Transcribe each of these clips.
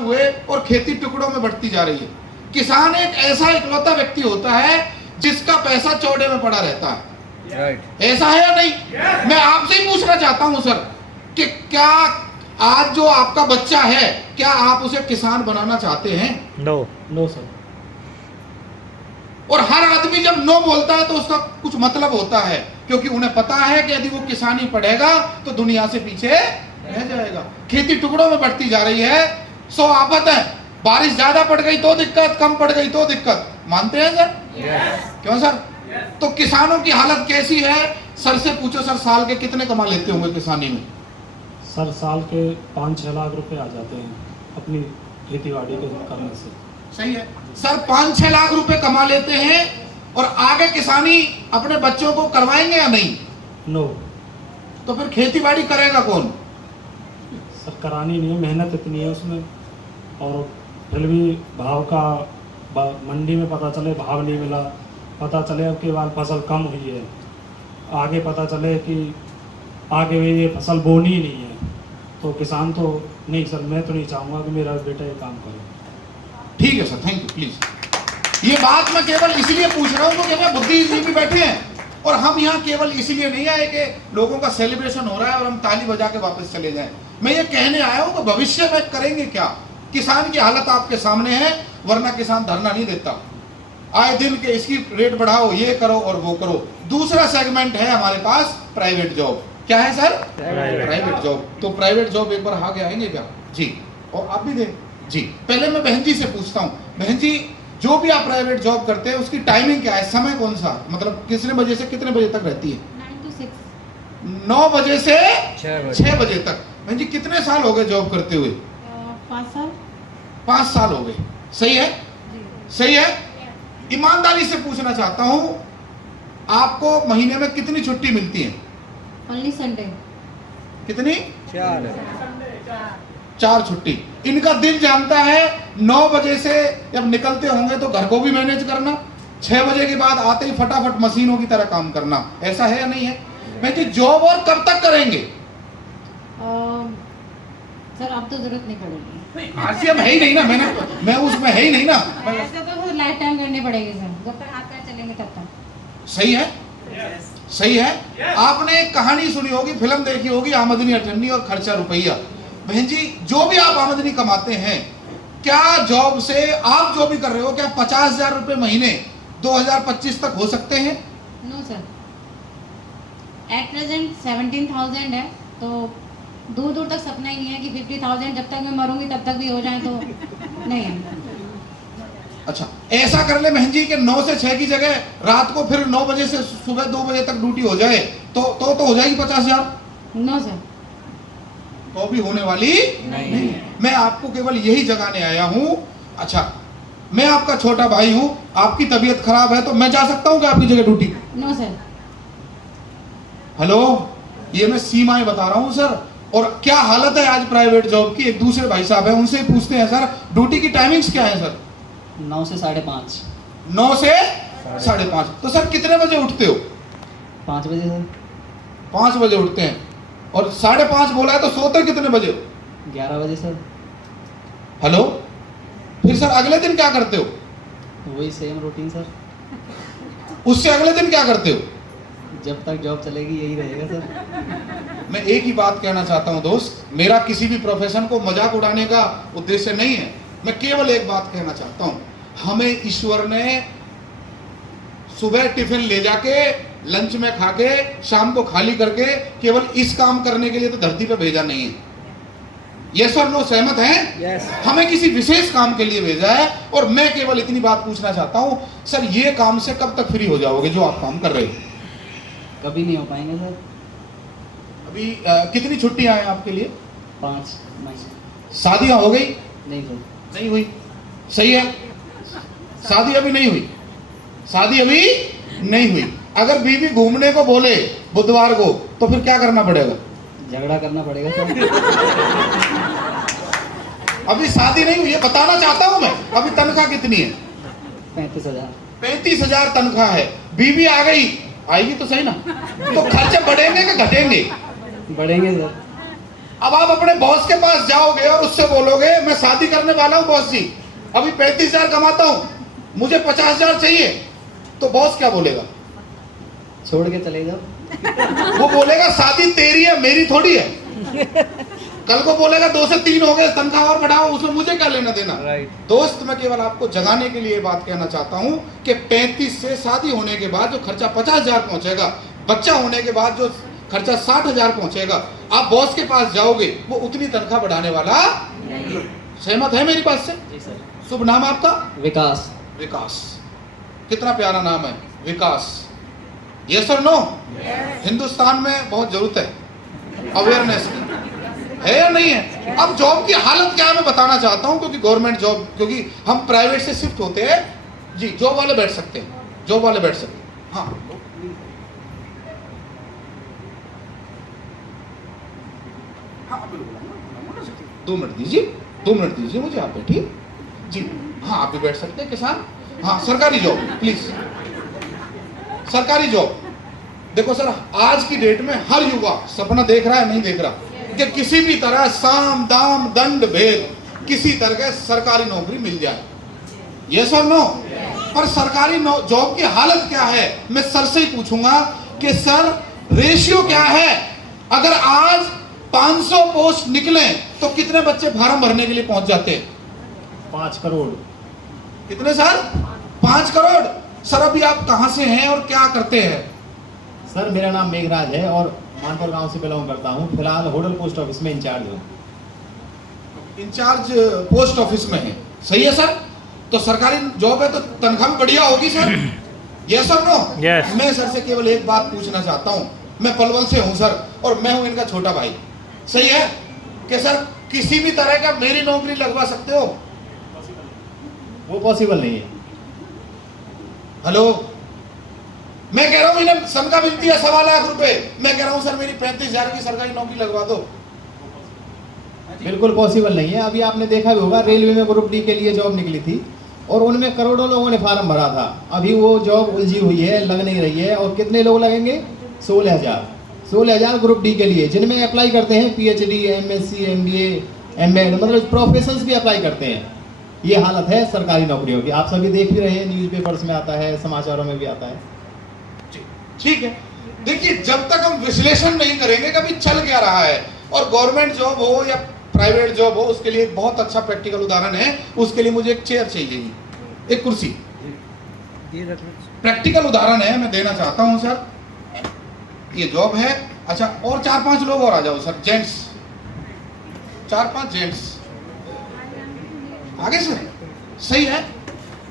हुए और खेती टुकड़ों में बढ़ती जा रही है। किसान एक ऐसा इकलौता व्यक्ति होता है जिसका पैसा चौड़े में पड़ा रहता है। ऐसा है या नहीं? मैं आपसे ही पूछना चाहता हूं सर कि क्या आज जो आपका बच्चा है, क्या आप उसे किसान बनाना चाहते हैं? No sir. और हर आदमी जब नो बोलता है तो उसका कुछ मतलब होता है, क्योंकि उन्हें पता है कि यदि वो किसानी पढ़ेगा तो दुनिया से पीछे रह जाएगा। खेती टुकड़ों में बढ़ती जा रही है, 100 आफत है। बारिश ज्यादा पड़ गई तो दिक्कत, कम पड़ गई तो दिक्कत। मानते हैं सर? क्यों सर? तो किसानों की हालत कैसी है? सर से पूछो, सर साल के कितने कमा लेते होंगे किसानी में? सर साल के 5-6 लाख रुपए आ जाते हैं अपनी खेती बाड़ी के करने से। सही है सर, 5-6 लाख रुपए कमा लेते हैं और आगे किसानी अपने बच्चों को करवाएंगे या नहीं? नो। तो फिर खेती बाड़ी करेगा कौन? सर करानी नहीं है, मेहनत इतनी है उसमें, और फिर भी भाव का मंडी में पता चले भाव नहीं मिला, पता चले अब के बाद फसल कम हुई है, आगे पता चले कि आगे ये फसल बोनी ही नहीं है, तो किसान तो नहीं सर, मैं तो नहीं चाहूँगा कि मेरा बेटा ये काम करे। ठीक है सर, थैंक यू। प्लीज ये बात मैं केवल इसलिए पूछ रहा हूँ क्योंकि बुद्धिजीवी बैठे हैं और हम यहाँ केवल इसलिए नहीं आए कि लोगों का सेलिब्रेशन हो रहा है और हम ताली बजा के वापस चले जाएं। मैं ये कहने आया हूँ कि भविष्य में करेंगे क्या। किसान की हालत आपके सामने है, वरना किसान धरना नहीं देता। आए दिन के इसकी रेट बढ़ाओ, ये करो और वो करो। दूसरा सेगमेंट है हमारे पास प्राइवेट जॉब। क्या है सर? Private job. तो प्राइवेट जॉब एक बार आगे आएंगे क्या जी? और आप भी दें जी। पहले मैं बहन जी से पूछता हूँ, बहन जी जो भी आप प्राइवेट जॉब करते हैं उसकी टाइमिंग क्या है, समय कौन सा, मतलब कितने बजे से कितने बजे तक रहती है? 9 to 6। 9 बजे से 6 बजे तक। बहन जी कितने साल हो गए जॉब करते हुए? 5 साल। 5 साल हो गए। सही है? सही है। ईमानदारी से पूछना चाहता हूँ, आपको महीने में कितनी छुट्टी मिलती है? Only Sunday. कितनी? 4 छुट्टी। इनका दिल जानता है 9 बजे से जब निकलते होंगे तो घर को भी मैनेज करना, 6 बजे के बाद आते ही फटाफट मशीनों की तरह काम करना। ऐसा है या नहीं है? मैं कि जॉब और कब तक करेंगे? सर अब तो जरूरत नहीं पड़ेगी। आज हम है ही नहीं ना, मैं उसमें है ही नहीं ना। ऐसे तो लाइफ टाइम करनी पड़ेगी सर, जब तक हाथ पैर चलेंगे तब तक। सही है? सही है। आपने एक कहानी सुनी होगी, फिल्म देखी होगी, आमदनी अठन्नी और खर्चा रुपया। बहन जी जो भी आप आमदनी कमाते हैं, क्या जॉब से आप जो भी कर रहे हो, क्या 50,000 रुपए महीने 2025 तक हो सकते हैं? नो सर, एट प्रेजेंट 17,000 है, तो दूर दूर तक सपना ही नहीं है कि 50,000 जब तक मैं मरूंगी तब तक भी हो जाए, तो नहीं है। अच्छा ऐसा कर ले बहन जी कि 9 से 6 की जगह रात को फिर 9 बजे से सुबह 2 बजे तक ड्यूटी हो जाए, तो हो जाएगी 50,000? नो सर, तो भी होने वाली नहीं। मैं आपको केवल यही जगाने आया हूं। अच्छा मैं आपका छोटा भाई हूं, आपकी तबीयत खराब है तो मैं जा सकता हूं क्या आपकी जगह ड्यूटी? No sir. हेलो, ये मैं सीमाएं बता रहा हूं सर। और क्या हालत है आज प्राइवेट जॉब की, एक दूसरे भाई साहब है उनसे पूछते हैं सर, ड्यूटी की टाइमिंग्स क्या है सर? 9 से 5:30। 9 से 5:30। तो सर कितने बजे उठते हो? 5 बजे सर। 5 बजे उठते हैं, और 5:30 बोला है तो सोते कितने बजे? 11 बजे सर। हेलो, फिर सर अगले दिन क्या करते हो? वही सेम रूटीन सर। उससे अगले दिन क्या करते हो? जब तक जॉब चलेगी यही रहेगा सर। मैं एक ही बात कहना चाहता हूं दोस्त, मेरा किसी भी प्रोफेशन को मजाक उड़ाने का उद्देश्य नहीं है। मैं केवल एक बात कहना चाहता हूं, हमें ईश्वर ने सुबह टिफिन ले जाके लंच में खाके शाम को खाली करके केवल इस काम करने के लिए तो धरती पे भेजा नहीं है। यस और नो, सहमत हैं? यस। हमें किसी विशेष काम के लिए भेजा है। और मैं केवल इतनी बात पूछना चाहता हूं सर, ये काम से कब तक फ्री हो जाओगे जो आप काम कर रहे हो? कभी नहीं हो पाएंगे सर। अभी कितनी छुट्टियां हैं आपके लिए? 5 महीने। शादियां हो गई? नहीं सर। नहीं हुई। सही है, शादी अभी नहीं हुई। शादी अभी नहीं हुई। अगर बीवी घूमने को बोले बुधवार को तो फिर क्या करना पड़ेगा? झगड़ा करना पड़ेगा सर। अभी शादी नहीं हुई है, बताना चाहता हूं मैं। अभी तनख्वाह कितनी है? 35,000। 35,000 तनख्वाह है। बीवी आ गई, आएगी तो सही ना, तो खर्चे बढ़ेंगे कि घटेंगे? बढ़ेंगे सर। अब आप अपने बॉस के पास जाओगे और उससे बोलोगे मैं शादी करने वाला हूं बॉस जी, अभी 35,000 कमाता हूं, मुझे 50,000 चाहिए, तो बॉस क्या बोलेगा? छोड़ के चले जाओ। वो बोलेगा शादी तेरी है, मेरी थोड़ी है। कल को बोलेगा 2 से 3 हो गए, तनख्वाह और बढ़ाओ, उसमें मुझे क्या लेना देना। दोस्त, मैं केवल आपको जगाने के लिए बात कहना चाहता हूं कि 35 से शादी होने के बाद जो खर्चा 50,000 पहुंचेगा, बच्चा होने के बाद जो खर्चा 60,000 पहुंचेगा, आप बॉस के पास जाओगे वो उतनी तनख्वाह बढ़ाने वाला। सहमत है मेरी बात से? जी सर। शुभ नाम आपका? विकास। विकास, कितना प्यारा नाम है, विकास। यस और नो? हिंदुस्तान में बहुत जरूरत है अवेयरनेस की, है या नहीं है? अब जॉब की हालत क्या है मैं बताना चाहता हूं, क्योंकि गवर्नमेंट जॉब, क्योंकि हम प्राइवेट से शिफ्ट होते हैं जी। जॉब वाले बैठ सकते हैं, जॉब वाले बैठ सकते हैं। हाँ, हाँ, 2 मिनट दीजिए, 2 मिनट दीजिए मुझे, आप बैठिए जी। हाँ, आप भी बैठ सकते हैं किसान। हाँ, सरकारी जॉब प्लीज, सरकारी जॉब। देखो सर, आज की डेट में हर युवा सपना देख रहा है, नहीं देख रहा, कि किसी भी तरह साम दाम दंड भेद किसी तरह के सरकारी नौकरी मिल जाए। यस और नो? पर सरकारी जॉब की हालत क्या है, मैं सर से ही पूछूंगा कि सर रेशियो क्या है? अगर आज 500 पोस्ट निकले तो कितने बच्चे फार्म भरने के लिए पहुंच जाते हैं? 5 करोड़। कितने सर? 5 करोड़। सर अभी आप कहां से हैं और क्या करते हैं? सर मेरा नाम मेघराज है और मानपुर गांव से बिलोंग करता हूं। फिलहाल होटल पोस्ट ऑफिस में इंचार्ज हूं। इंचार्ज पोस्ट ऑफिस में है, सही है सर? तो सरकारी जॉब है तो तनख्वाह बढ़िया होगी सर। यस और नो? Yes. मैं सर से केवल एक बात पूछना चाहता हूं, मैं पलवल से हूं सर, और मैं हूं इनका छोटा भाई, सही है कि सर किसी भी तरह का मेरी नौकरी लगवा सकते हो? वो पॉसिबल नहीं है। हेलो, मैं कह रहा हूं इन्हें तनख्वाह मिलती है 1.25 लाख रुपए, मैं कह रहा हूं सर मेरी 35,000 की सरकारी नौकरी लगवा दो। बिल्कुल पॉसिबल नहीं है। अभी आपने देखा भी होगा, रेलवे में ग्रुप डी के लिए जॉब निकली थी और उनमें करोड़ों लोगों ने फार्म भरा था। अभी वो जॉब उलझी हुई है, लग नहीं रही है। और कितने लोग लगेंगे? 16,000 ग्रुप डी के लिए, जिनमें अप्लाई करते हैं PhD, MSc, MBA, MEd, मतलब प्रोफेशनल्स भी अप्लाई करते हैं। ये हालत है सरकारी नौकरियों की। आप सभी देख भी रहे हैं, न्यूज़पेपर्स में आता है, समाचारों में भी आता है। ठीक है, देखिए जब तक हम विश्लेषण नहीं करेंगे कभी चल क्या रहा है, और गवर्नमेंट जॉब हो या प्राइवेट जॉब हो, उसके लिए एक बहुत अच्छा प्रैक्टिकल उदाहरण है। उसके लिए मुझे एक चेयर चाहिए, एक कुर्सी। प्रैक्टिकल उदाहरण है, मैं देना चाहता हूं सर। ये जॉब है, अच्छा, और 4-5 लोग और आ जाओ सर, जेंट्स, 4-5 जेंट्स आगे सर, सही है।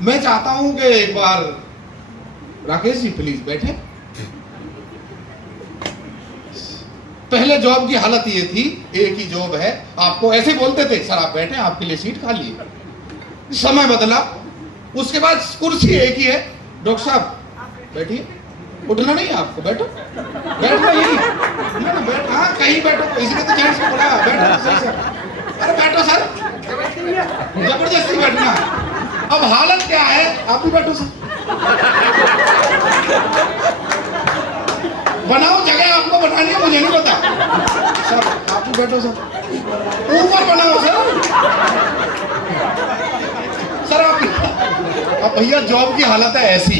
मैं चाहता हूं कि एक बार राकेश जी प्लीज बैठे। पहले जॉब की हालत ये थी, एक ही जॉब है, आपको ऐसे बोलते थे सर आप बैठे, आपके लिए सीट खाली है। समय बदला, उसके बाद कुर्सी एक ही है, डॉक्टर साहब बैठिए, उठना नहीं है आपको, बैठो, बैठना यही ना, बैठ, हाँ कहीं बैठो, इसलिए तो जेंट्स को बोला बैठो सही से। अरे बैठो सर, जबरदस्ती बैठना। अब हालत क्या है, आप भी बैठो सर, बनाओ जगह, आपको बनानी है, मुझे नहीं पता सर, आप भी बैठो सर, ऊपर बनाओ सर। सर आप, अब भैया जॉब की हालत है ऐसी,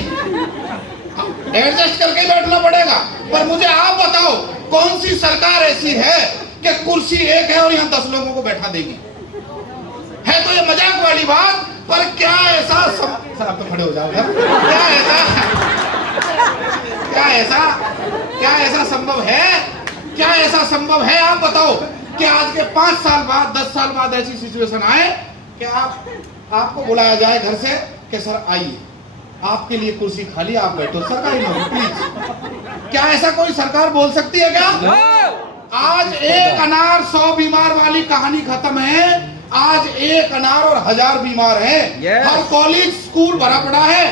एडजस्ट करके बैठना पड़ेगा। पर मुझे आप बताओ कौन सी सरकार ऐसी है कि कुर्सी एक है और यहाँ 10 लोगों को बैठा देगी? है तो ये मजाक वाली बात, पर क्या ऐसा सर आप तो खड़े हो जाओ, क्या ऐसा संभव है? क्या ऐसा संभव है? आप बताओ कि आज के 5 साल बाद, 10 साल बाद ऐसी सिचुएशन आए कि आपको बुलाया जाए घर से कि सर आइए, आपके लिए कुर्सी खाली, आप बैठो, सरकारी नौकरी प्लीज। क्या ऐसा कोई सरकार बोल सकती है क्या? आज एक अनार 100 बीमार वाली कहानी खत्म है। आज एक अनार और 1000 बीमार हैं। हर कॉलेज स्कूल भरा पड़ा है।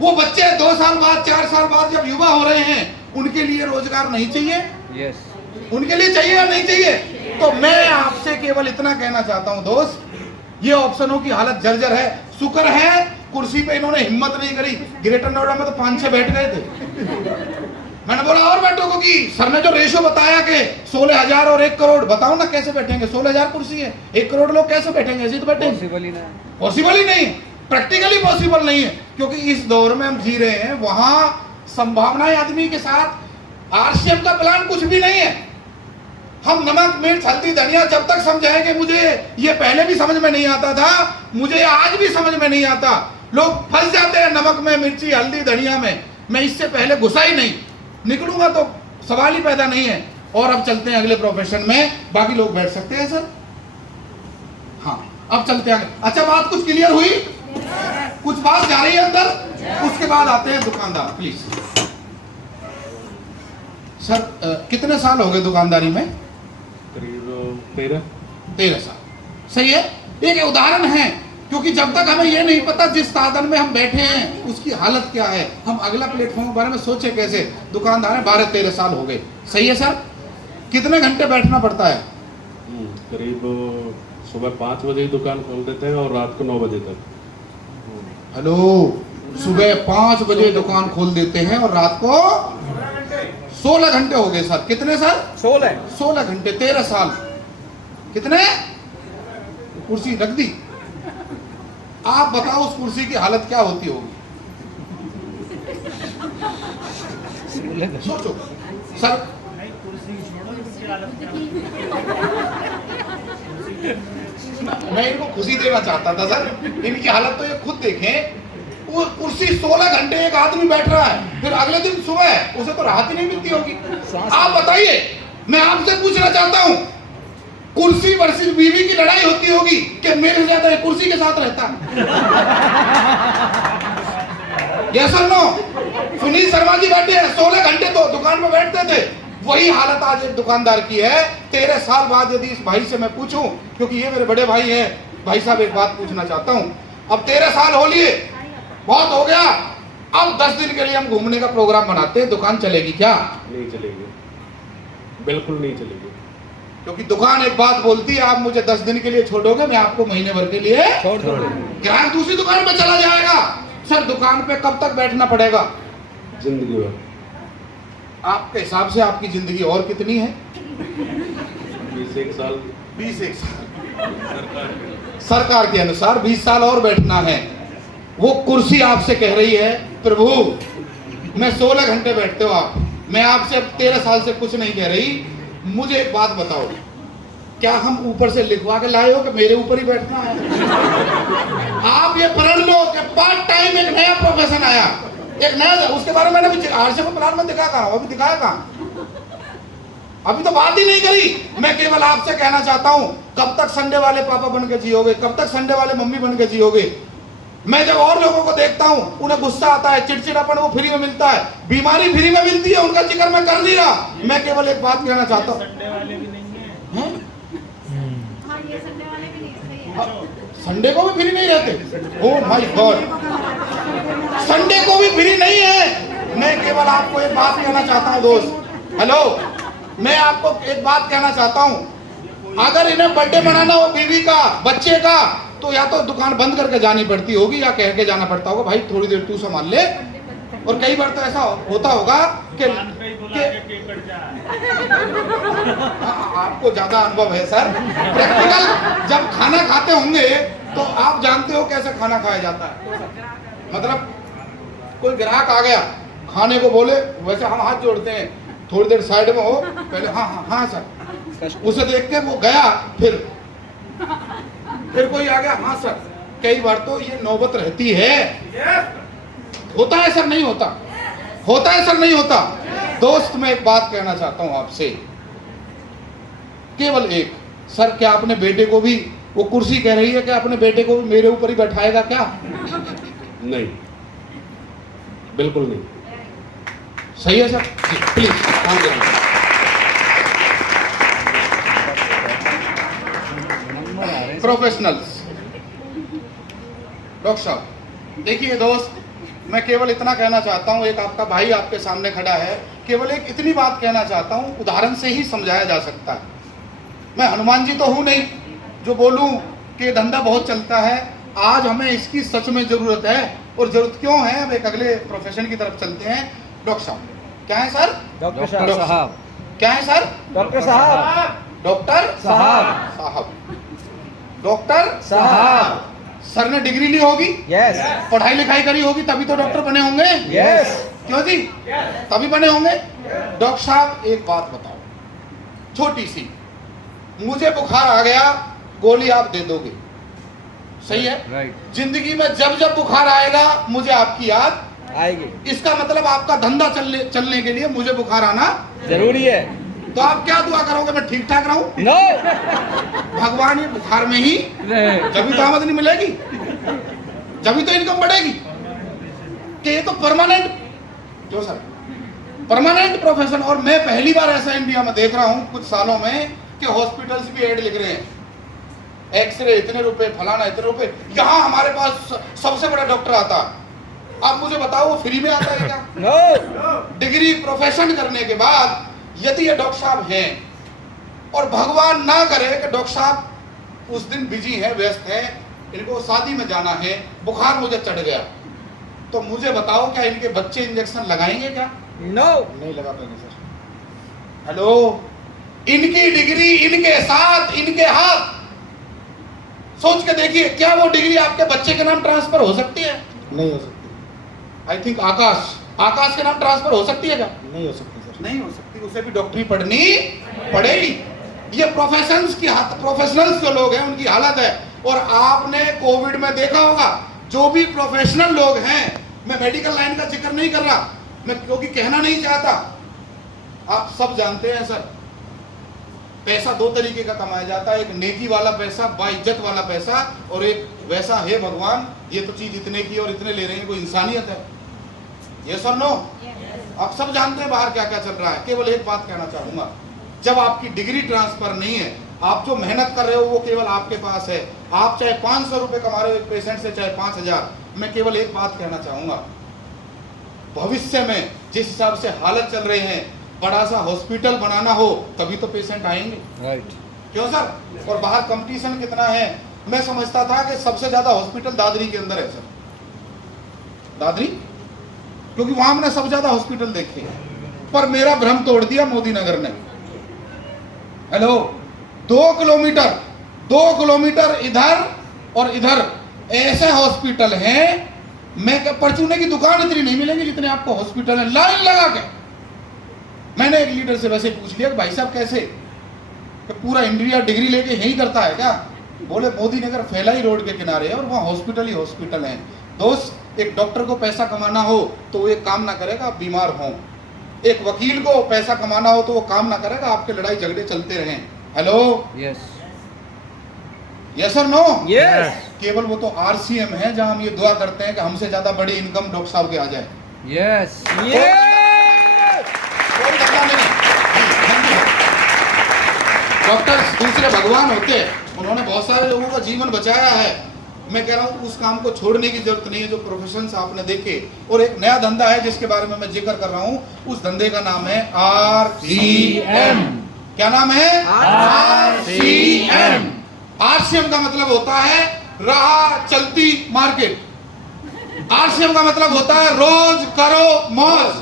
वो बच्चे 2 साल बाद, 4 साल बाद जब युवा हो रहे हैं, उनके लिए रोजगार नहीं चाहिए? उनके लिए चाहिए या नहीं चाहिए? तो मैं आपसे केवल इतना कहना चाहता हूं दोस्त, ये ऑप्शनों की हालत जर्जर है। शुक्र है कुर्सी पे इन्होंने हिम्मत नहीं करी। ग्रेटर नोएडा में तो 5-6 बैठ गए थे, मैंने बोला और बैठो को कि सर ने जो रेशो बताया कि 16,000 और 1 करोड़, बताओ ना कैसे बैठेंगे? 16,000 कुर्सी है, 1 करोड़ लोग कैसे बैठेंगे? ऐसे तो बैठेंगे? पॉसिबल ही ना, पॉसिबल ही नहीं, प्रैक्टिकली पॉसिबल नहीं है। क्योंकि इस दौर में हम जी रहे हैं, वहां संभावनाएं आदमी के साथ आरसीएम का प्लान कुछ भी नहीं है। हम नमक मिर्च हल्दी धनिया जब तक समझाएंगे, मुझे ये पहले भी समझ में नहीं आता था, मुझे आज भी समझ में नहीं आता। लोग फंस जाते हैं नमक में, मिर्ची हल्दी धनिया में। मैं इससे पहले घुसा ही नहीं, निकलूंगा तो सवाल ही पैदा नहीं है। और अब चलते हैं अगले प्रोफेशन में। बाकी लोग बैठ सकते हैं सर? हाँ, अब चलते हैं। अच्छा, बात कुछ क्लियर हुई? कुछ बात जा रही है अंदर? उसके बाद आते हैं दुकानदार, प्लीज। सर कितने साल हो गए दुकानदारी में? करीब 13 साल। सही है, एक उदाहरण है। क्योंकि जब तक हमें ये नहीं पता जिस साधन में हम बैठे हैं उसकी हालत क्या है, हम अगला प्लेटफॉर्म के बारे में सोचे कैसे? दुकानदार है, 12-13 साल हो गए। सही है सर? कितने घंटे बैठना पड़ता है? करीब सुबह 5 बजे दुकान खोल देते हैं और रात को 9 बजे तक। हेलो, सुबह 5 बजे दुकान खोल देते हैं और रात को 16 घंटे हो गए सर। कितने सर? 16 घंटे, 13 साल। कितने? कुर्सी रख दी। आप बताओ उस कुर्सी की हालत क्या होती होगी? सोचो सर। मैं इनको खुशी देना चाहता था सर, इनकी हालत तो ये खुद देखें। वो कुर्सी 16 घंटे एक आदमी बैठ रहा है, फिर अगले दिन सुबह उसे तो राहत ही नहीं मिलती होगी। आप बताइए, मैं आपसे पूछना चाहता हूं, कुर्सी वर्सेस बीवी की लड़ाई होती होगी कि मेरे से ज्यादा कुर्सी के साथ रहता है? यस और नो? सुनील शर्मा जी बैठे हैं, 16 घंटे तो दुकान में बैठते थे। वही हालत आज एक दुकानदार की है। 13 साल बाद यदि इस भाई से मैं पूछूं, क्योंकि ये मेरे बड़े भाई हैं, भाई साहब एक बात पूछना चाहता हूं। अब 13 साल हो लिए, बहुत हो गया। अब 10 दिन के लिए हम घूमने का प्रोग्राम बनाते हैं, दुकान चलेगी क्या? नहीं चलेगी, बिल्कुल नहीं चलेगी। क्योंकि दुकान एक बात बोलती है, आप मुझे 10 दिन के लिए छोड़ोगे, मैं आपको महीने भर के लिए छोड़ दो। ग्राहक दूसरी दुकान पे चला जाएगा। सर दुकान पे कब तक बैठना पड़ेगा? जिंदगी भर। आपके हिसाब से आपकी जिंदगी और कितनी है? 21 साल। 21 साल। सरकार के अनुसार 20 साल और बैठना है। वो कुर्सी आपसे कह रही है, प्रभु मैं 16 घंटे बैठते हो आप, मैं आपसे 13 साल से कुछ नहीं कह रही। मुझे एक बात बताओ, क्या हम ऊपर से लिखवा के लाए हो कि मेरे ऊपर ही बैठना है? आप ये पढ़ लो कि पार्ट टाइम एक नया प्रोफेशन आया, एक नया, उसके बारे में मैंने भी आरसीएम को प्लान में दिखा कहा, अभी दिखाया कहाँ? अभी तो बात ही नहीं करी। मैं केवल आपसे कहना चाहता हूं, कब तक संडे वाले पापा बन के जियोगे? कब तक संडे वाले मम्मी बन के जियोगे? मैं जब और लोगों को देखता हूं, उन्हें गुस्सा आता है, चिड़चिड़ापन वो फ्री में मिलता है, बीमारी फ्री में मिलती है, उनका जिक्र मैं कर नहीं रहा। मैं केवल एक बात कहना चाहता हूं, संडे को भी फ्री नहीं रहते? ओह माय गॉड, संडे को भी फ्री नहीं है। मैं केवल आपको एक बात कहना चाहता हूं दोस्त, हेलो, मैं आपको एक बात कहना चाहता हूं, अगर इन्हें बर्थडे मनाना हो बीवी का, बच्चे का, तो या तो दुकान बंद करके जानी पड़ती होगी या कह के जाना पड़ता होगा, भाई थोड़ी देर तू संभाल ले। और कई बार तो ऐसा होता होगा कि आपको ज्यादा अनुभव है सर, प्रैक्टिकल जब खाना खाते होंगे तो आप जानते हो कैसे खाना खाया जाता है। मतलब कोई ग्राहक आ गया, खाने को बोले, वैसे हम हाथ जोड़ते हैं, थोड़ी देर साइड में हो, पहले हाँ हाँ हाँ सर, उसे देख के वो गया, फिर कोई आ गया, हाँ सर। कई बार तो ये नौबत रहती है। होता है सर, नहीं होता? होता है सर, नहीं होता? दोस्त मैं एक बात कहना चाहता हूं आपसे, केवल एक, सर क्या अपने बेटे को भी, वो कुर्सी कह रही है कि अपने बेटे को भी मेरे ऊपर ही बैठाएगा क्या? नहीं, बिल्कुल नहीं। सही है सर, प्लीज प्रोफेशनल्स। डॉक्टर साहब देखिए दोस्त, मैं केवल इतना कहना चाहता हूं, एक आपका भाई आपके सामने खड़ा है, केवल एक इतनी बात कहना चाहता हूं, उदाहरण से ही समझाया जा सकता है। मैं हनुमान जी तो हूं नहीं जो बोलूं कि धंधा बहुत चलता है। आज हमें इसकी सच में जरूरत है, और जरूरत क्यों है, अब एक अगले प्रोफेशन की तरफ चलते हैं। डॉक्टर साहब क्या है सर? डॉक्टर साहब। क्या है सर? डॉक्टर साहब। डॉक्टर साहब। साहब। डॉक्टर साहब। सर ने डिग्री ली होगी, यस पढ़ाई लिखाई करी होगी, तभी तो डॉक्टर बने होंगे। यस क्यों जी? तभी बने होंगे। डॉक्टर साहब एक बात बताओ, छोटी सी, मुझे बुखार आ गया, गोली आप दे दोगे, सही है? राइट, जिंदगी में जब जब बुखार आएगा मुझे आपकी याद आएगी, इसका मतलब आपका धंधा चलने के लिए मुझे बुखार आना जरूरी है। तो आप क्या दुआ करोगे? मैं ठीक ठाक रहूं? नो भगवान ये बुखार में ही जब तो आमदनी मिलेगी, जब तो इनकम बढ़ेगी। कि ये तो परमानेंट, क्यों सर, परमानेंट प्रोफेशन। और मैं पहली बार ऐसा इंडिया में देख रहा हूं कुछ सालों में कि हॉस्पिटल्स भी एड लिख रहे हैं, एक्सरे इतने रुपए, फलाना इतने रुपए। यहां हमारे पास सबसे बड़ा डॉक्टर आता, आप मुझे बताओ वो फ्री में आता है क्या? नो डिग्री प्रोफेशन करने के बाद यदि ये डॉक्टर साहब हैं और भगवान ना करे कि डॉक्टर साहब उस दिन बिजी है, व्यस्त है, इनको शादी में जाना है, बुखार मुझे चढ़ गया, तो मुझे बताओ क्या इनके बच्चे इंजेक्शन लगाएंगे क्या? नो नहीं लगा पाएंगे सर। हेलो, इनकी डिग्री इनके साथ इनके हाथ, सोच के देखिए क्या वो डिग्री आपके बच्चे के नाम ट्रांसफर हो सकती है? नहीं हो सकती, आई थिंक आकाश के नाम ट्रांसफर हो सकती है क्या? नहीं हो सकती सर। नहीं हो सकती, उसे भी डॉक्टरी पढ़नी पड़ेगी। ये प्रोफेशनल्स जो लोग हैं उनकी हालत है। और आपने कोविड में देखा होगा जो भी प्रोफेशनल लोग हैं, मैं मेडिकल लाइन का जिक्र नहीं कर रहा, मैं क्योंकि कहना नहीं चाहता, आप सब जानते हैं सर, पैसा दो तरीके का कमाया जाता है, एक नेकी वाला पैसा, बाइज्जत वाला पैसा, और एक वैसा है भगवान ये तो चीज इतने की और इतने ले रहे हैं, कोई इंसानियत है? ये सर नो, आप सब जानते हैं बाहर क्या क्या चल रहा है। केवल एक बात कहना चाहूंगा, जब आपकी डिग्री ट्रांसफर नहीं है, आप जो मेहनत कर रहे हो वो केवल आपके पास है, आप चाहे 500 रुपए कमा रहे हो एक पेशेंट से, चाहे 5000, मैं केवल एक बात कहना चाहूंगा, भविष्य में जिस हिसाब से हालत चल रहे हैं, बड़ा सा हॉस्पिटल बनाना हो तभी तो पेशेंट आएंगे, राइट, क्यों सर? और बाहर कंपटीशन कितना है। मैं समझता था कि सबसे ज्यादा हॉस्पिटल दादरी के अंदर है सर, दादरी, क्योंकि वहां मैंने सबसे ज्यादा हॉस्पिटल देखे, पर मेरा भ्रम तोड़ दिया मोदी नगर ने। हेलो, 2 किलोमीटर इधर और इधर ऐसे हॉस्पिटल हैं, मैं क्या परचूने की दुकान इतनी नहीं मिलेगी जितने आपको हॉस्पिटल है, लाइन लगा के। मैंने एक लीडर से वैसे पूछ लिया कि भाई साहब कैसे, कि पूरा इंडिया डिग्री लेके यही करता है क्या? बोले मोदी नगर फैला ही रोड के किनारे है और वहाँ हॉस्पिटल ही हॉस्पिटल है। दोस्त, एक डॉक्टर को पैसा कमाना हो तो वो एक काम ना करेगा आप बीमार हो, एक वकील को पैसा कमाना हो तो वो काम ना करेगा आपके लड़ाई झगड़े चलते रहें। हेलो, यस यस और नो? यस केवल वो तो RCM है जहां हम ये दुआ करते हैं कि हमसे ज्यादा बड़ी इनकम डॉक्टर साहब के आ जाए। यस कोई धंधा नहीं। डॉक्टर्स दूसरे भगवान होते हैं, उन्होंने बहुत सारे लोगों का जीवन बचाया है। मैं कह रहा हूँ उस काम को छोड़ने की जरूरत नहीं है जो प्रोफेशंस आपने देखे। और एक नया धंधा है जिसके बारे में मैं जिक्र कर रहा हूँ, उस धंधे का नाम है RCM। क्या नाम है? RCM। RCM का मतलब होता है राह चलती मार्केट। RCM का मतलब होता है रोज करो मौज।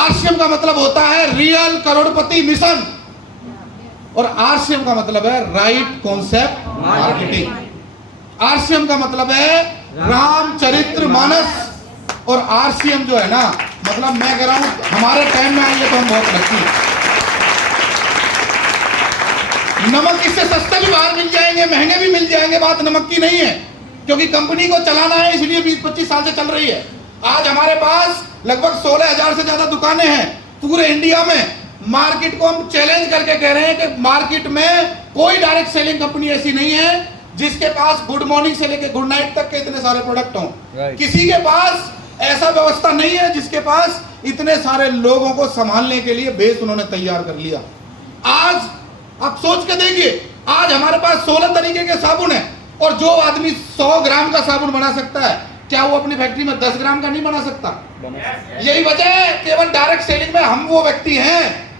RCM का मतलब होता है रियल करोड़पति मिशन। और RCM का मतलब है राइट कॉन्सेप्ट मार्केटिंग। RCM का मतलब है रामचरित्र मानस। और RCM जो है ना, मतलब मैं कह रहा हूं हमारे टाइम में आइए तो हम बहुत लकी। नमक इससे सस्ते भी बाहर मिल जाएंगे, महंगे भी मिल जाएंगे, बात नमक की नहीं है, क्योंकि कंपनी को चलाना है इसलिए 20-25 साल से चल रही है। आज हमारे पास लगभग 16,000 से ज्यादा दुकानें हैं पूरे इंडिया में। मार्केट को हम चैलेंज करके कह रहे हैं कि मार्केट में कोई डायरेक्ट सेलिंग कंपनी ऐसी नहीं है जिसके पास गुड मॉर्निंग से लेकर गुड नाइट तक के इतने सारे प्रोडक्ट हों। किसी के पास ऐसा व्यवस्था नहीं है जिसके पास इतने सारे लोगों को संभालने के लिए बेस उन्होंने तैयार कर लिया। आज आप सोच के देखिए, आज हमारे पास 16 तरीके के साबुन है, और जो आदमी 100 ग्राम का साबुन बना सकता है, क्या वो अपनी फैक्ट्री में 10 ग्राम का नहीं बना सकता? यही वजह है केवल डायरेक्ट सेलिंग में हम वो व्यक्ति हैं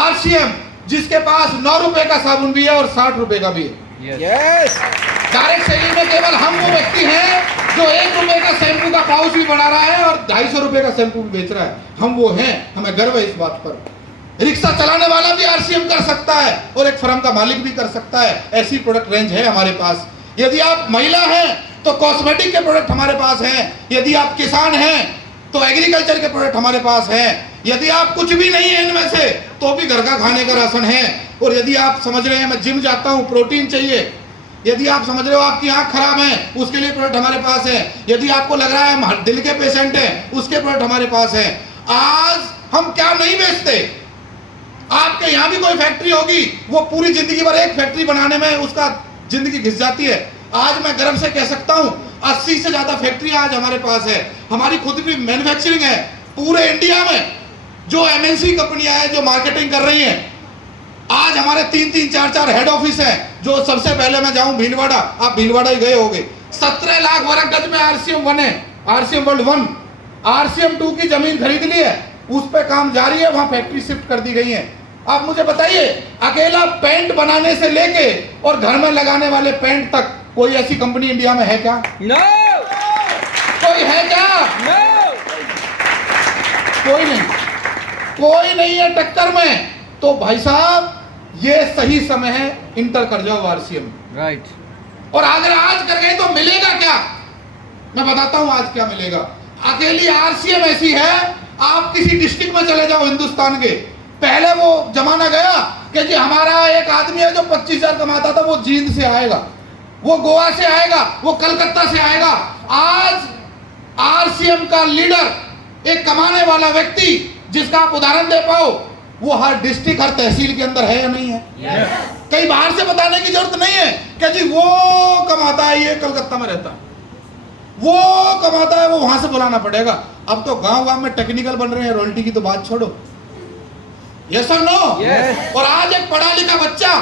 RCM जिसके पास 9 रुपए का साबुन भी है और 60 रुपए का भी है। यस डायरेक्ट सेलिंग में केवल हम वो व्यक्ति हैं जो 1 रुपए का शैम्पू का पाउच भी बना रहा है और 250 रुपए का शैम्पू भी बेच रहा है, हम वो हैं, हमें गर्व है इस बात पर। रिक्शा चलाने वाला भी आरसीएम कर सकता है और एक फर्म का मालिक भी कर सकता है, ऐसी प्रोडक्ट रेंज है हमारे पास। यदि आप महिला हैं तो कॉस्मेटिक के प्रोडक्ट हमारे पास हैं, यदि आप किसान हैं तो एग्रीकल्चर के प्रोडक्ट हमारे पास हैं, यदि आप कुछ भी नहीं है इनमें से तो भी घर का खाने का राशन है, और यदि आप समझ रहे हैं मैं जिम जाता हूं प्रोटीन चाहिए, यदि आप समझ रहे हो आपकी आंख खराब है उसके लिए प्रोडक्ट हमारे पास है, यदि आपको लग रहा है हम दिल के पेशेंट हैं उसके प्रोडक्ट हमारे पास है। आज हम क्या नहीं बेचते, आपके यहाँ भी कोई फैक्ट्री होगी, वो पूरी जिंदगी भर एक फैक्ट्री बनाने में उसका जिंदगी घिस जाती है। आज मैं गर्व से कह सकता हूँ 80 से ज्यादा फैक्ट्री आज हमारे पास है, हमारी खुद की मैन्युफैक्चरिंग है। पूरे इंडिया में जो एमएनसी कंपनियां हैं जो मार्केटिंग कर रही हैं, आज हमारे 3-3, 4-4 हेड ऑफिस हैं। जो सबसे पहले मैं जाऊं भीलवाड़ा, आप भीलवाड़ा ही गए होंगे, 17 लाख वर्ग गज में आरसीएम 1 है, आरसीएम वर्ल्ड 1, आरसीएम 2 की जमीन खरीद ली है, उस पे काम जारी है, वहां फैक्ट्री शिफ्ट कर दी गई है। आप मुझे बताइए, अकेला पेंट बनाने से लेके और घर में लगाने वाले पेंट तक कोई ऐसी कंपनी इंडिया में है क्या? नो, कोई है क्या? नो, कोई नहीं, कोई नहीं है टक्कर में। तो भाई साहब ये सही समय है, इंटर कर जाओ आरसीएम। राइट। और अगर आज कर गए तो मिलेगा क्या? मैं बताता हूं आज क्या मिलेगा। अकेली आरसीएम ऐसी है, आप किसी डिस्ट्रिक्ट में चले जाओ हिंदुस्तान के, पहले वो जमाना गया कि जी हमारा एक आदमी है जो 25,000 कमाता था, वो जींद से आएगा, वो गोवा से आएगा, वो कलकत्ता से आएगा। आज आरसीएम का लीडर, एक कमाने वाला व्यक्ति जिसका आप उदाहरण दे पाओ, वो हर डिस्ट्रिक्ट हर तहसील के अंदर है या नहीं है? yes. कहीं बाहर से बताने की जरूरत नहीं है कि जी वो कमाता है, ये कलकत्ता में रहता है, वो कमाता है, वो वहां से बुलाना पड़ेगा। अब तो गांव-गांव में टेक्निकल बन रहे हैं, रॉयल्टी की तो बात छोड़ो। यस और नो? और आज एक पढ़ा लिखा बच्चा,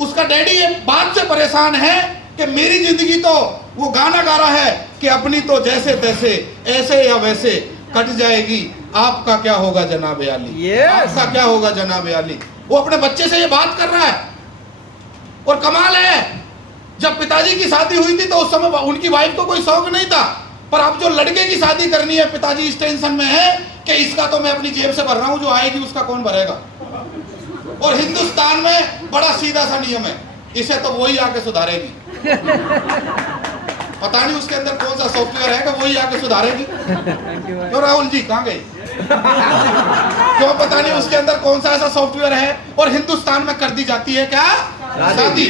उसका डैडी एक बात से परेशान है कि मेरी जिंदगी तो, वो गाना गा रहा है कि अपनी तो जैसे तैसे ऐसे या वैसे कट जाएगी, आपका क्या होगा जनाब आली, आपका क्या होगा जनाब आली। वो अपने बच्चे से ये बात कर रहा है। और कमाल है, जब पिताजी की शादी हुई थी तो उस समय उनकी वाइफ को कोई शौक नहीं था, पर अब जो लड़के की शादी करनी है, पिताजी इस टेंशन में है कि इसका तो मैं अपनी जेब से भर रहा हूं, जो आएगी उसका कौन भरेगा। और हिंदुस्तान में बड़ा सीधा सा नियम है, इसे तो वही आके सुधारेगी। पता नहीं उसके अंदर कौन सा सॉफ्टवेयर है कि वही आके सुधारेगी। क्यों राहुल जी कहाँ गए? क्यों पता नहीं उसके अंदर कौन सा ऐसा सॉफ्टवेयर है। और हिंदुस्तान में कर दी जाती है क्या? शादी।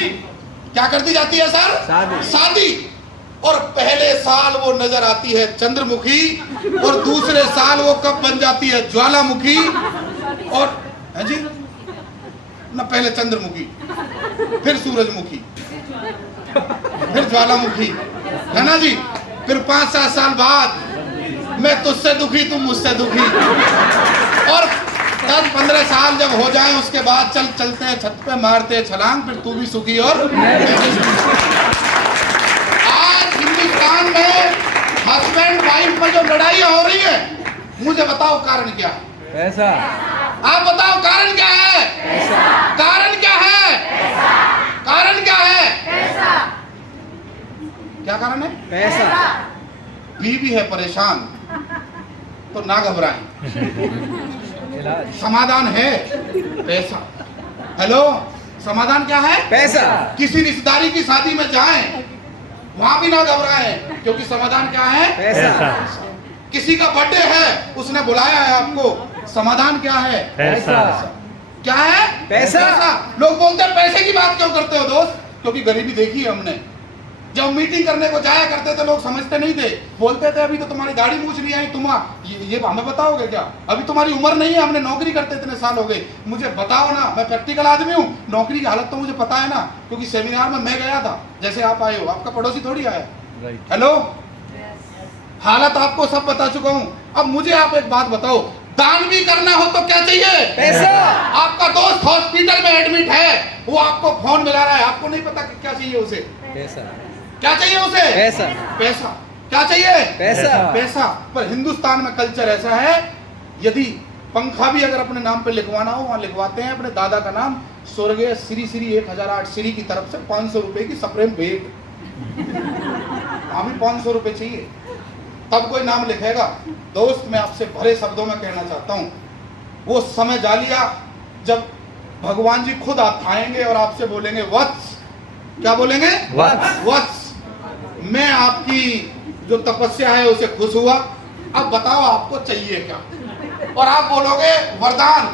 क्या कर दी जाती है सर? शादी। और पहले साल वो नजर आती है चंद्रमुखी, और दूसरे साल वो कब बन जाती है ज्वालामुखी। और है जी ना, पहले चंद्रमुखी, फिर सूरजमुखी, फिर ज्वालामुखी, है ना जी। फिर 5-7 साल बाद मैं तुझसे दुखी तुम मुझसे दुखी, और 10-15 साल जब हो जाए उसके बाद चलते हैं छत पे मारते हैं छलांग, फिर तू भी सुखी और मैं भी सुखी। आज हिंदुस्तान में हस्बैंड वाइफ में जो लड़ाइयां हो रही है, मुझे बताओ कारण क्या है? पैसा। आप बताओ कारण क्या है? कारण क्या है? कारण क्या है? क्या कारण है? पैसा। बीवी है परेशान तो ना घबराएं, समाधान है पैसा। हेलो, समाधान क्या है? पैसा। किसी रिश्तेदारी की शादी में जाएं, वहां भी ना घबराएं, क्योंकि समाधान क्या है? पैसा। किसी का बर्थडे है, उसने बुलाया है आपको, समाधान क्या है? पैसा। क्या है? पैसा। लोग बोलते हैं पैसे की बात क्यों करते हो दोस्त? क्योंकि गरीबी देखी है हमने। जब मीटिंग करने को जाया करते थे लोग समझते नहीं थे, बोलते थे अभी तो तुम्हारी दाढ़ी मूछ नहीं आई, तुम ये हमें बताओगे क्या? अभी तुम्हारी उम्र नहीं है, हमने नौकरी करते इतने साल हो गए, मुझे बताओ ना। मैं प्रैक्टिकल आदमी हूँ, नौकरी की हालत तो मुझे पता है ना, क्योंकि सेमिनार में मैं गया था, जैसे आप आए हो, आपका पड़ोसी थोड़ी आया। हेलो, हालत आपको सब बता चुका हूँ। अब मुझे आप एक बात बताओ, दान भी करना हो तो क्या चाहिए? पैसा। आपका दोस्त हॉस्पिटल में एडमिट है, वो आपको फोन मिला रहा है, आपको नहीं पता कि क्या चाहिए उसे? पैसा। क्या चाहिए उसे? पैसा। पैसा। क्या चाहिए? पैसा। पैसा। पर हिंदुस्तान में कल्चर ऐसा है, यदि पंखा भी अगर अपने नाम पे लिखवाना हो, वहां लिखवाते हैं अपने दादा का नाम, स्वर्गीय श्री 1008 श्री की तरफ से 500 रुपए की सप्रेम भेंट। हमें 500 रुपए चाहिए, तब कोई नाम लिखेगा। दोस्त, मैं आपसे भरे शब्दों में कहना चाहता हूं, वो समय जा लिया जब भगवान जी खुद आएंगे और आपसे बोलेंगे वत्स, क्या बोलेंगे? वत्स, मैं आपकी जो तपस्या है उसे खुश हुआ, अब बताओ आपको चाहिए क्या? और आप बोलोगे वरदान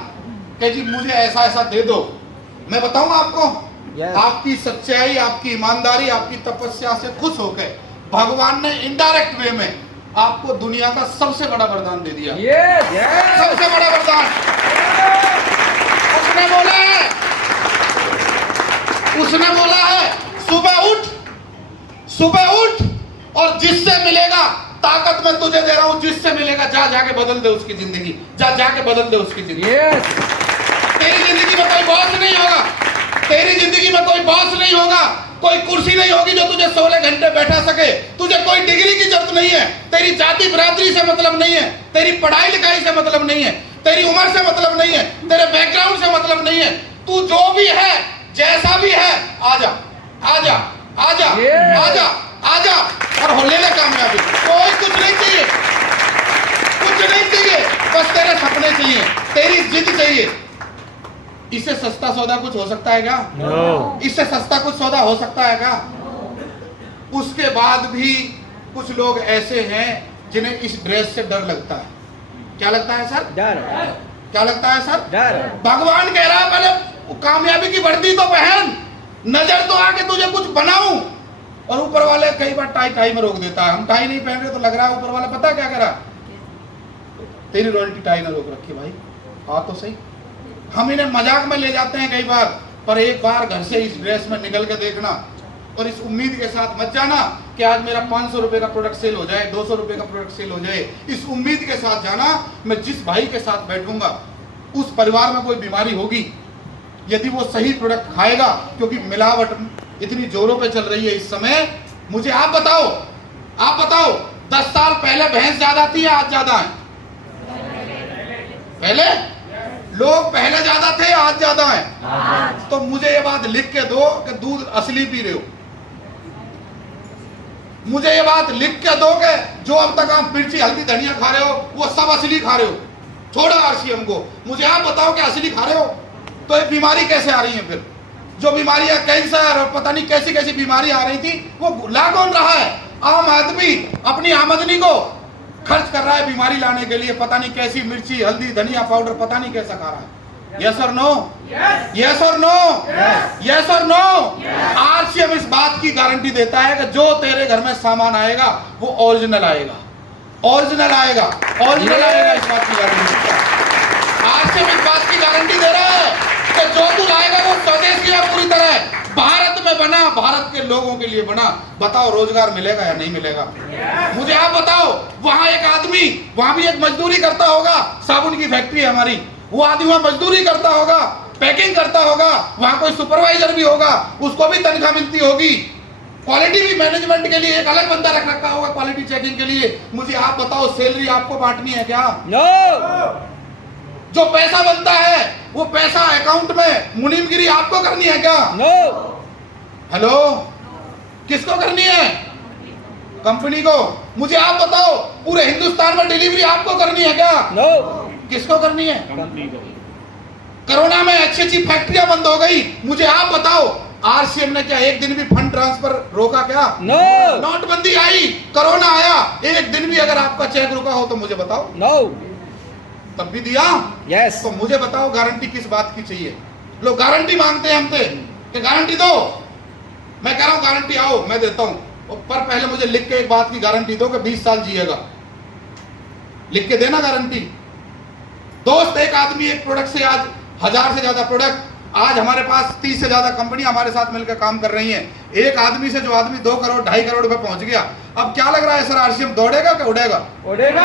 कि जी मुझे ऐसा ऐसा दे दो। मैं बताऊं आपको, आपकी सच्चाई, आपकी ईमानदारी, आपकी तपस्या से खुश होकर भगवान ने इनडायरेक्ट वे में आपको दुनिया का सबसे बड़ा वरदान दे दिया। सबसे बड़ा वरदान उसने बोला है सुबह उठ और जिससे मिलेगा, ताकत मैं तुझे दे रहा हूं, जिससे मिलेगा जा जाके बदल दे उसकी जिंदगी, जा जाके बदल दे उसकी जिंदगी। तेरी जिंदगी में कोई बॉस नहीं होगा, तेरी जिंदगी में कोई बॉस नहीं होगा, कोई कुर्सी नहीं होगी जो तुझे 16 घंटे बैठा सके, तुझे कोई डिग्री की जरूरत नहीं है, तेरी जाति बिरादरी से मतलब नहीं है, तेरी पढ़ाई लिखाई से मतलब नहीं है, तेरी उम्र से मतलब नहीं है, तेरे बैकग्राउंड से मतलब नहीं है, तू जो भी है, जैसा भी है, आजा आजा आजा आजा आजा और हो ले ले कामयाबी। कोई कुछ नहीं चाहिए, कुछ नहीं चाहिए, बस तेरे सपने चाहिए, तेरी जिद चाहिए। इससे सस्ता सौदा कुछ हो सकता है क्या? इससे सस्ता कुछ सौदा हो सकता है क्या? उसके बाद भी कुछ लोग ऐसे हैं जिन्हें इस ड्रेस से डर लगता है। क्या लगता है सर? डर। क्या लगता है सर? डर। भगवान कह रहा है पहले कामयाबी की वर्दी तो पहन, नजर तो आके तुझे कुछ बनाऊं। और ऊपर वाले कई बार टाई में रोक देता है, हम टाई नहीं पहन रहे तो लग रहा है ऊपर वाला पता क्या कह रहा, तेरी रॉयल्टी टाई ना रोक रखी भाई, हाँ तो सही। हम इन्हें मजाक में ले जाते हैं कई बार, पर एक बार घर से इस ड्रेस में निकल के देखना और इस उम्मीद के साथ मत जाना कि आज मेरा 500 रुपए का प्रोडक्ट सेल हो जाए, 200 रुपए का प्रोडक्ट सेल हो जाए। इस उम्मीद के साथ जाना, मैं जिस भाई के साथ बैठूंगा उस परिवार में कोई बीमारी होगी, यदि वो सही प्रोडक्ट खाएगा, क्योंकि मिलावट इतनी जोरों पे चल रही है इस समय। मुझे आप बताओ 10 साल पहले भैंस ज्यादा थी या आज ज्यादा है? पहले लोग पहले ज्यादा थे, आज ज्यादा है। तो मुझे ये बात लिख के दो कि दूध असली पी रहे हो, मुझे ये बात लिख के दो कि जो अब तक आप मिर्ची हल्दी धनिया खा रहे हो वो सब असली खा रहे हो, छोड़ा आरसीएम को। मुझे आप बताओ कि असली खा रहे हो, तो ये बीमारी कैसे आ रही है? फिर जो बीमारियां कैंसर और पता नहीं कैसी कैसी बीमारी आ रही थी, वो ला कौन रहा है? आम आदमी अपनी आमदनी को खर्च कर रहा है बीमारी लाने के लिए, पता नहीं कैसी मिर्ची हल्दी धनिया पाउडर पता नहीं कैसा खा रहा है। यस और नो? यस और नो? यस और नो? आरसीएम इस बात की गारंटी देता है कि जो तेरे घर में सामान आएगा वो ओरिजिनल आएगा, ओरिजिनल आएगा, ओरिजिनल आएगा, इस बात की गारंटी। आरसीएम इस बात की गारंटी दे रहा है कि जो तू लाएगा वो स्वदेशी है, पूरी तरह भारत में बना, भारत के लोगों के लिए बना। बताओ रोजगार मिलेगा या नहीं मिलेगा? मुझे आप बताओ, वहां एक आदमी, वहां भी एक मजदूरी करता होगा, साबुन की फैक्ट्री है हमारी, वो आदमी वहां मजदूरी करता होगा, पैकिंग करता होगा, वहां कोई सुपरवाइजर भी होगा, उसको भी तनख्वाह मिलती होगी, क्वालिटी भी मैनेजमेंट के लिए एक अलग बंदा रख रखा होगा क्वालिटी चेकिंग के लिए। मुझे आप बताओ सैलरी आपको बांटनी है क्या? नो। जो पैसा बनता है वो पैसा अकाउंट में मुनीमगिरी आपको करनी है क्या? नो। हेलो, किसको करनी है? कंपनी को। मुझे आप बताओ पूरे हिंदुस्तान में डिलीवरी आपको करनी है क्या? नो। किसको करनी है? कोरोना में अच्छी अच्छी फैक्ट्रियां बंद हो गई, मुझे आप बताओ आरसीएम ने क्या एक दिन भी फंड ट्रांसफर रोका क्या? नो। नोटबंदी आई, कोरोना आया, एक दिन भी अगर आपका चेक रुका हो तो मुझे बताओ। नो। तब भी दिया? यस। तो मुझे बताओ गारंटी किस बात की चाहिए? लोग गारंटी मांगते हैं हमसे कि गारंटी दो, मैं कह रहा हूं गारंटी आओ मैं देता हूं, पर पहले मुझे लिख के एक बात की गारंटी दो कि 20 साल जिएगा, लिख के देना गारंटी। दोस्त, एक आदमी एक प्रोडक्ट से आज 1000 से ज्यादा प्रोडक्ट, आज हमारे पास 30 से ज्यादा कंपनी हमारे साथ मिलकर काम कर रही हैं। एक आदमी से जो आदमी 2 करोड़ 2.5 करोड़ रुपए पहुंच गया, अब क्या लग रहा है सर आरसीएम दौड़ेगा कि उड़ेगा? उड़ेगा।